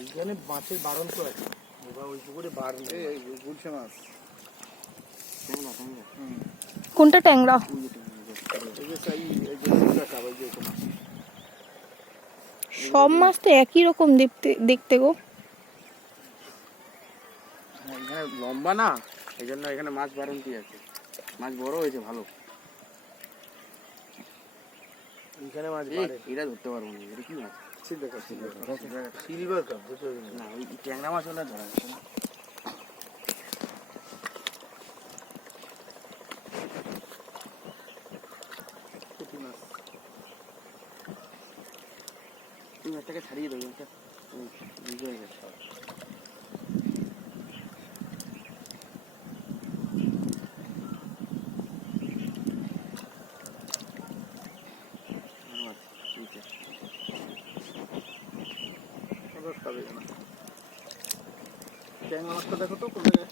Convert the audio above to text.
এইখানে মাছের বারণ তো আছে, এবার ওই পুকুরে বার নেই। এই গুলশা মাছ, ট্যাংরা ট্যাংরা। কোনটা ট্যাংরা? এই যে চাই, এই যে টুকরাটা, ওই যে এটা মাছ। সব মাছ তো একই রকম দেখতে গো। হ্যাঁ, এখানে লম্বা না, এই জন্য এখানে মাছ বারন্তি আছে। মাছ বড় হয়েছে ভালো। এখানে মাছ এরা ধরতে পারবো না। এটা কি মাছ? সিলভার কাপ না, ওই ট্যাংরা মাছ হলে ধরা যাচ্ছে না। এই মাছটাকে ছাড়িয়ে দেবো, এটা ভিজে হয়ে গেছে। ট্যাংরা মাছটা দেখো তো কোন জায়গায়।